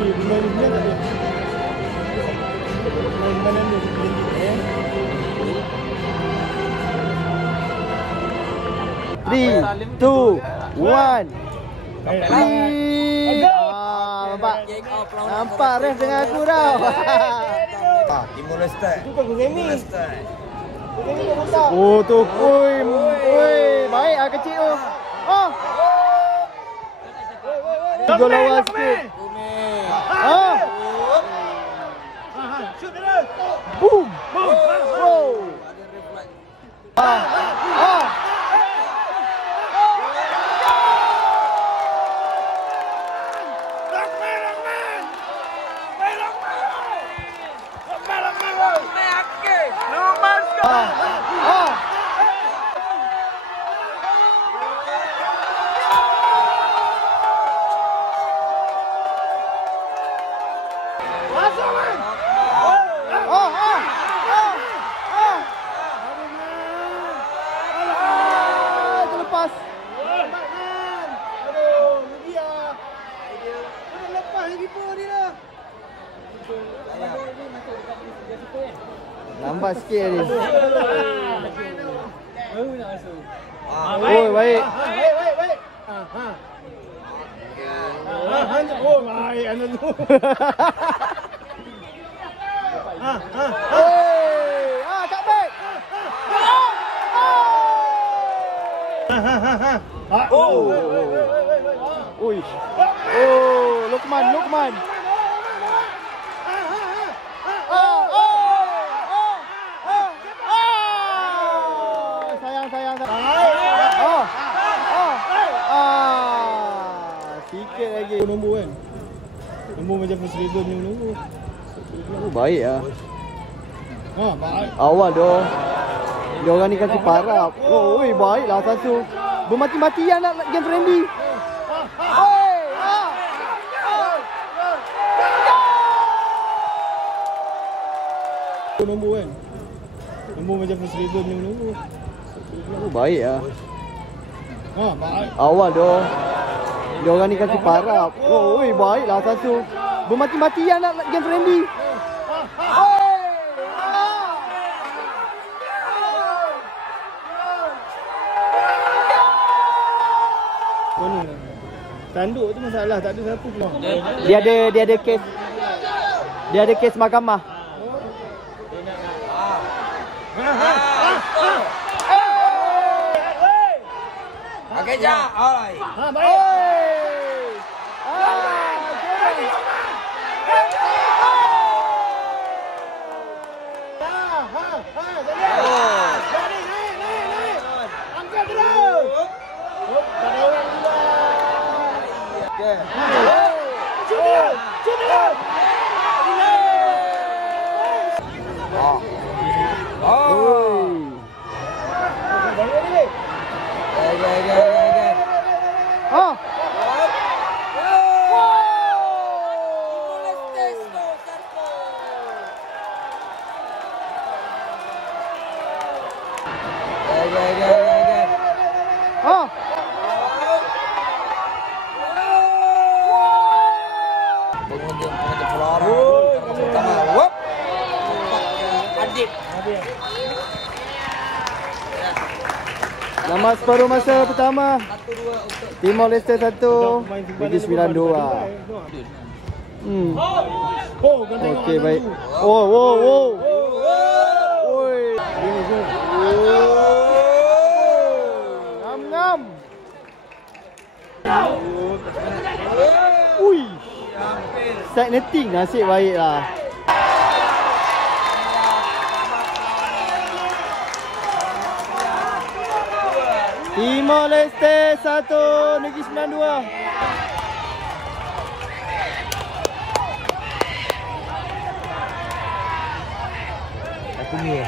Lima tak ada. Mana ni? Three, two, one. Nampak? Nampak ref dengan aku tau. Timur Leste. Itu kan Guzemi. Timur Leste. Oh tu, oi, baik ah kecil tu. Oh. Gol lawan sikit. Ah. Shoot terus. Boom. Wow. Terlepas. Aduh, dia. Dia lepas kiper ni dah. Lambat sikit ni. Oh, baik. Baik. Oh, baik anda tu. Kat back. Oi. Oh, Lukman. Sayang. Sikit lagi. Nombor kan. Nombor macam first ribbon ni nombor. Oh, baik ah. Baik. Awal doh. Dia orang ni kasi parap. Oh, oi, baiklah satu. Bermati-matian nak game friendly. Nombor kan. Nombor macam first ribbon ni nombor. Oh, baik ah. Baik. Awal doh. Dia orang ni kasi parap. Oh, oi, baiklah satu. Bermati-matian nak game friendly. Tanduk tu masalah, tak ada siapa pun. Dia ada kes. Dia ada kes mahkamah. Okey, jap. Alright. Baik. Angkat terus. Tak ada orang juga. Shoot. Nama separuh masa pertama. Timor Leste 1, Negeri Sembilan 2. Okey, baik. Oh. Oi. Ngam. Ui. Side netting nasib baiklah. Timor Leste 1, Negeri Sembilan 2. Aku ni.